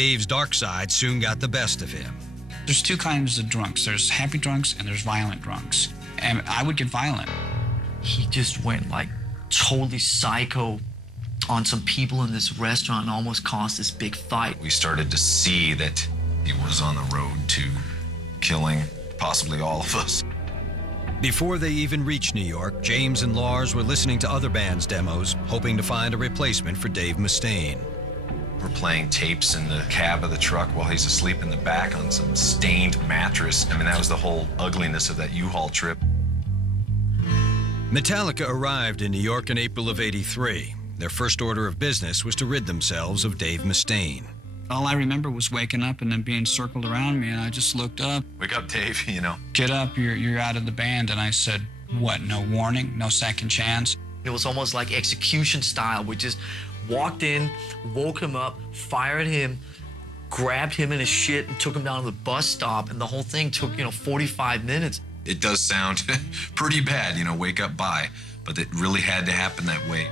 Dave's dark side soon got the best of him. There's two kinds of drunks. There's happy drunks and there's violent drunks. And I would get violent. He just went like totally psycho on some people in this restaurant and almost caused this big fight. We started to see that he was on the road to killing possibly all of us. Before they even reached New York, James and Lars were listening to other bands' demos, hoping to find a replacement for Dave Mustaine. We're playing tapes in the cab of the truck while he's asleep in the back on some stained mattress. I mean, that was the whole ugliness of that U-Haul trip. Metallica arrived in New York in April of '83. Their first order of business was to rid themselves of Dave Mustaine. All I remember was waking up and then being circled around me, and I just looked up. Wake up, Dave, you know. Get up, you're out of the band. And I said, what, no warning, no second chance? It was almost like execution style. We just walked in, woke him up, fired him, grabbed him in his shit and took him down to the bus stop, and the whole thing took, 45 minutes. It does sound pretty bad, wake up, bye, but it really had to happen that way.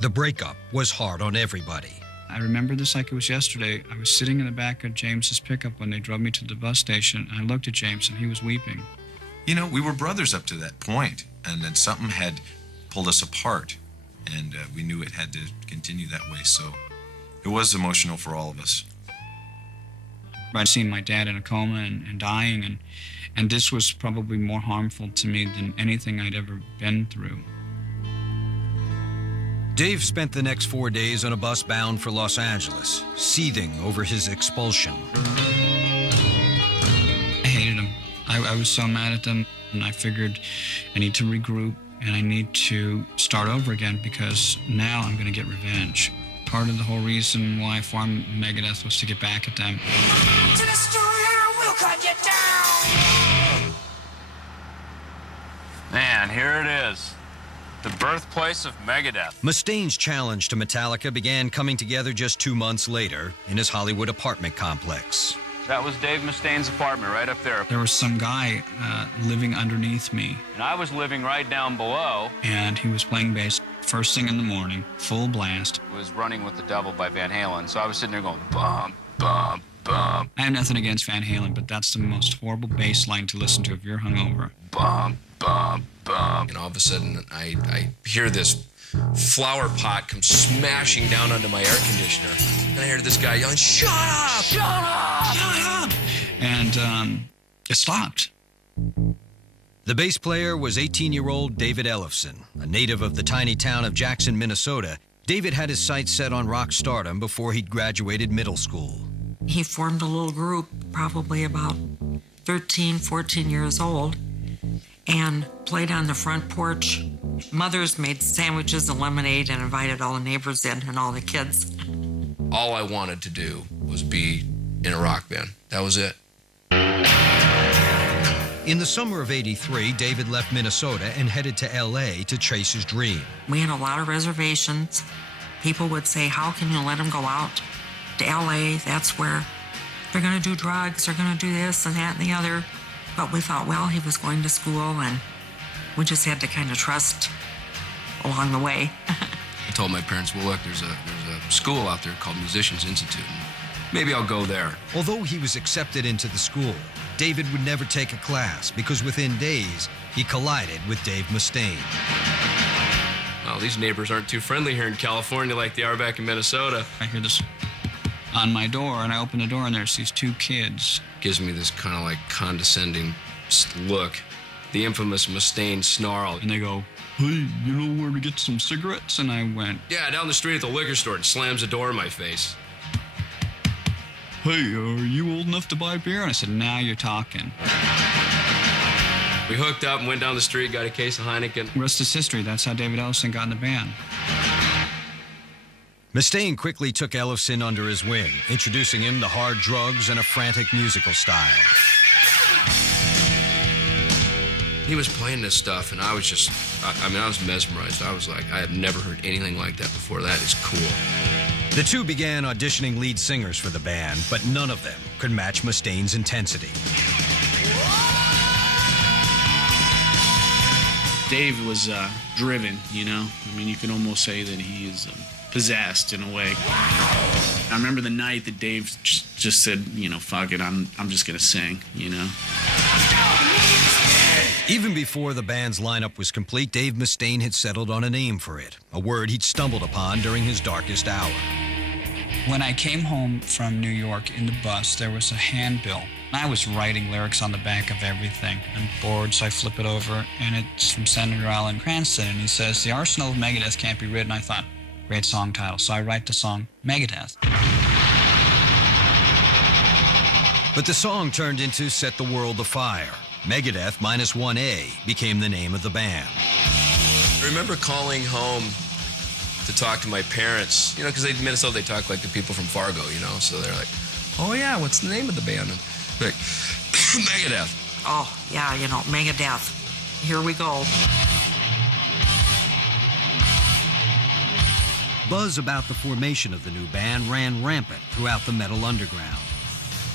The breakup was hard on everybody. I remember this like it was yesterday. I was sitting in the back of James's pickup when they drove me to the bus station, and I looked at James, and he was weeping. We were brothers up to that point, and then something had pulled us apart, and we knew it had to continue that way, so it was emotional for all of us. I'd seen my dad in a coma and dying, and this was probably more harmful to me than anything I'd ever been through. Dave spent the next 4 days on a bus bound for Los Angeles, seething over his expulsion. I hated him. I was so mad at them, and I figured I need to regroup and I need to start over again because now I'm going to get revenge. Part of the whole reason why I formed Megadeth was to get back at them. To the destroyer, we'll cut you down! Man, here it is. The birthplace of Megadeth. Mustaine's challenge to Metallica began coming together just 2 months later in his Hollywood apartment complex. That was Dave Mustaine's apartment right up there. There was some guy living underneath me. And I was living right down below. And he was playing bass first thing in the morning, full blast. It was Running with the Devil by Van Halen. So I was sitting there going, bum, bum, bum. I have nothing against Van Halen, but that's the most horrible bass line to listen to if you're hungover. Bum, bum, bum. And all of a sudden, I hear this flower pot come smashing down onto my air conditioner. And I hear this guy yelling, "Shut up! Shut up! Shut up!" And it stopped. The bass player was 18-year-old David Ellefson, a native of the tiny town of Jackson, Minnesota. David had his sights set on rock stardom before he'd graduated middle school. He formed a little group, probably about 13, 14 years old, and played on the front porch. Mothers made sandwiches and lemonade and invited all the neighbors in and all the kids. All I wanted to do was be in a rock band. That was it. In the summer of '83, David left Minnesota and headed to L.A. to chase his dream. We had a lot of reservations. People would say, how can you let him go out to L.A.? That's where they're going to do drugs, they're going to do this and that and the other. But we thought, well, he was going to school, and we just had to kind of trust along the way. I told my parents, well, look, there's a school out there called Musicians Institute, and maybe I'll go there. Although he was accepted into the school, David would never take a class because within days, he collided with Dave Mustaine. Well, these neighbors aren't too friendly here in California like they are back in Minnesota. I hear this on my door, and I open the door, and there's these two kids. Gives me this kind of like condescending look. The infamous Mustaine snarl. And they go, hey, you know where to get some cigarettes? And I went, yeah, down the street at the liquor store, and slams the door in my face. Hey, are you old enough to buy beer? And I said, now you're talking. We hooked up and went down the street, got a case of Heineken. The rest is history. That's how David Ellefson got in the band. Mustaine quickly took Ellefson under his wing, introducing him to hard drugs and a frantic musical style. He was playing this stuff, and I was just, I was mesmerized. I was like, I have never heard anything like that before. That is cool. The two began auditioning lead singers for the band, but none of them could match Mustaine's intensity. Dave was driven, you know? I mean, you can almost say that he is possessed in a way. I remember the night that Dave just said, you know, fuck it, I'm just gonna sing, you know? Even before the band's lineup was complete, Dave Mustaine had settled on a name for it, a word he'd stumbled upon during his darkest hour. When I came home from New York in the bus, there was a handbill. I was writing lyrics on the back of everything. I'm bored, so I flip it over, and it's from Senator Alan Cranston, and he says, "The Arsenal of Megadeth can't be written." I thought, great song title. So I write the song Megadeth. But the song turned into Set the World Afire. Megadeth minus 1A became the name of the band. I remember calling home to talk to my parents, you know, because in Minnesota they talk like the people from Fargo, you know, so they're like, "Oh yeah, what's the name of the band?" And like, Megadeth. Oh, yeah, you know, Megadeth. Here we go. Buzz about the formation of the new band ran rampant throughout the metal underground.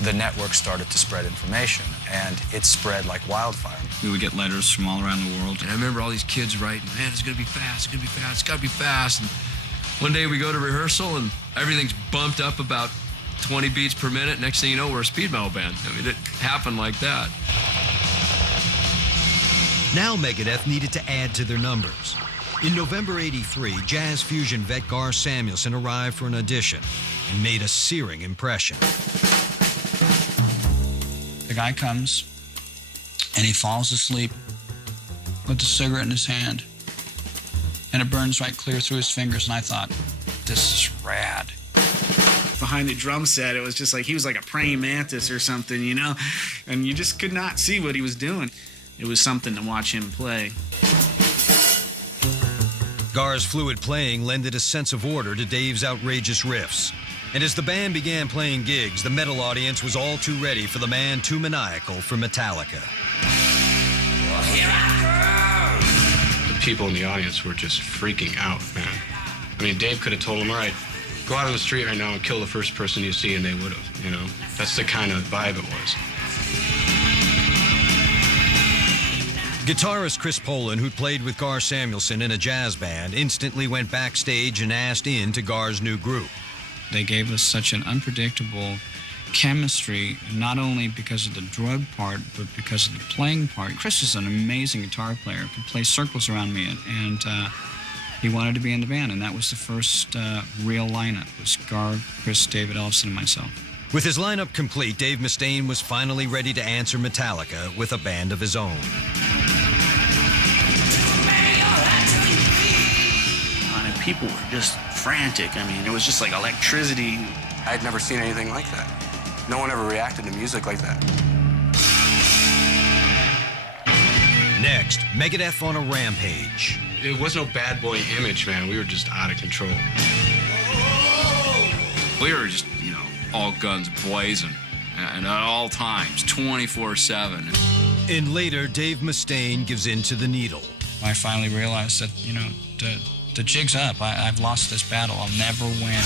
The network started to spread information, and it spread like wildfire. We would get letters from all around the world. And I remember all these kids writing, "Man, it's gonna be fast, it's gonna be fast, it's gotta be fast." And one day we go to rehearsal and everything's bumped up about 20 beats per minute. Next thing you know, we're a speed metal band. I mean, it happened like that. Now Megadeth needed to add to their numbers. In November '83, jazz fusion vet Gar Samuelson arrived for an audition and made a searing impression. The guy comes, and he falls asleep with a cigarette in his hand, and it burns right clear through his fingers, and I thought, this is rad. Behind the drum set, it was just like he was like a praying mantis or something, you know? And you just could not see what he was doing. It was something to watch him play. Gar's fluid playing lended a sense of order to Dave's outrageous riffs. And as the band began playing gigs, the metal audience was all too ready for the man too maniacal for Metallica. Well, here I The people in the audience were just freaking out, man. I mean, Dave could have told them, "All right, go out on the street right now and kill the first person you see," and they would have, you know? That's the kind of vibe it was. Guitarist Chris Poland, who'd played with Gar Samuelson in a jazz band, instantly went backstage and asked in to Gar's new group. They gave us such an unpredictable chemistry, not only because of the drug part, but because of the playing part. Chris is an amazing guitar player, could play circles around me, and he wanted to be in the band, and that was the first real lineup. It was Gar, Chris, David Ellefson, and myself. With his lineup complete, Dave Mustaine was finally ready to answer Metallica with a band of his own. And people were just frantic. I mean, it was just like electricity. I'd never seen anything like that. No one ever reacted to music like that. Next, Megadeth on a rampage. It was no bad boy image, man. We were just out of control. We were just, you know, all guns blazing, and at all times, 24/7. And later, Dave Mustaine gives in to the needle. I finally realized that, you know, the jig's up. I've lost this battle. I'll never win.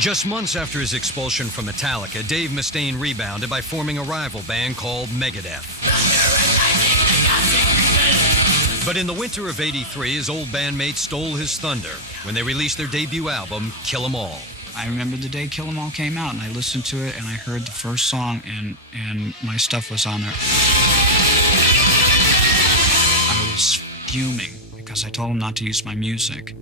Just months after his expulsion from Metallica, Dave Mustaine rebounded by forming a rival band called Megadeth. But in the winter of '83, his old bandmates stole his thunder when they released their debut album, Kill 'Em All. I remember the day Kill 'Em All came out, and I listened to it, and I heard the first song, and my stuff was on there. I was fuming because I told him not to use my music.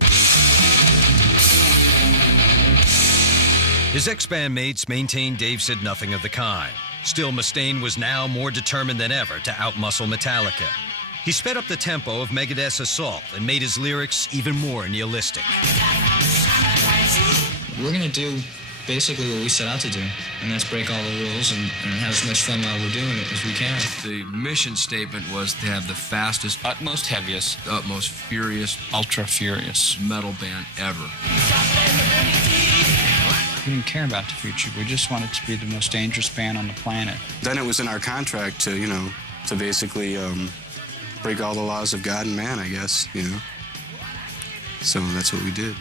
His ex-bandmates maintained Dave said nothing of the kind. Still, Mustaine was now more determined than ever to outmuscle Metallica. He sped up the tempo of Megadeth's assault and made his lyrics even more nihilistic. We're going to do basically what we set out to do, and that's break all the rules and have as much fun while we're doing it as we can. The mission statement was to have the fastest, Utmost heaviest, utmost furious, ultra furious metal band ever. We didn't care about the future. We just wanted to be the most dangerous band on the planet. Then it was in our contract to, you know, to basically break all the laws of God and man, I guess, you know. So that's what we did.